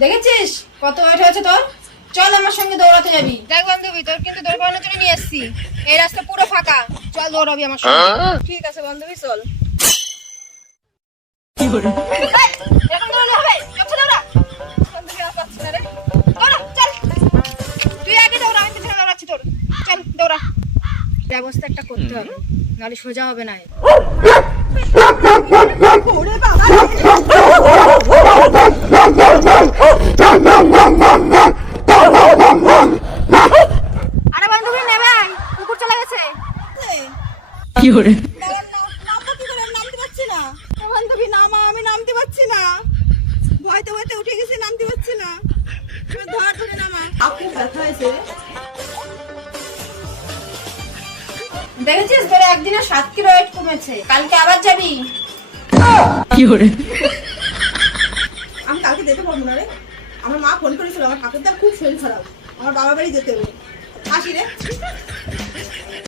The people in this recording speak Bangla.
দেখেছিস কত ওয়েট হয়েছে তোর? চল আমার সঙ্গে দৌড়াতে যাবি। দেখ বান্ধবী, তোর কিন্তু দৌড় করানোর জন্য নিয়ে এসেছি। এই রাস্তা পুরো ফাঁকা, চল দৌড়াবি আমার সঙ্গে। ঠিক আছে বান্ধবী, চল। এরকম দৌড়ালে হবে? চল দৌড়া। বান্ধবী আর পাচ্ছি না রে। দৌড়া, চল। তুই আগে দৌড়া, আমি পিছনে দৌড়াচ্ছি তোর। চল দৌড়া। ব্যবস্থা একটা করতে হবে, নাহলে সোজা হবে না। ওরে বাবা, আরে বান্ধবী নেবে, কুকুর চলে গেছে। কি করে নামবো কি করে? নামতে পারছি না বান্ধবী, নামা। আমি নামতে পারছি না, ভয়তে ভয়তে উঠে গেছি, নামতে পারছি না। ধর ধরে নামা। খুব ব্যথা হয়েছে। দেখেছিস তোর একদিনে 7 কিলো ওয়েট কমেছে। কালকে আবার যাবি? কি করে আমি কালকে যেতে পারবো না রে। আমার মা ফোন করেছিল, আমার ঠাকুরদার খুব শরীর খারাপ, আমার বাবা বাড়ি যেতে হবে। আসি রে।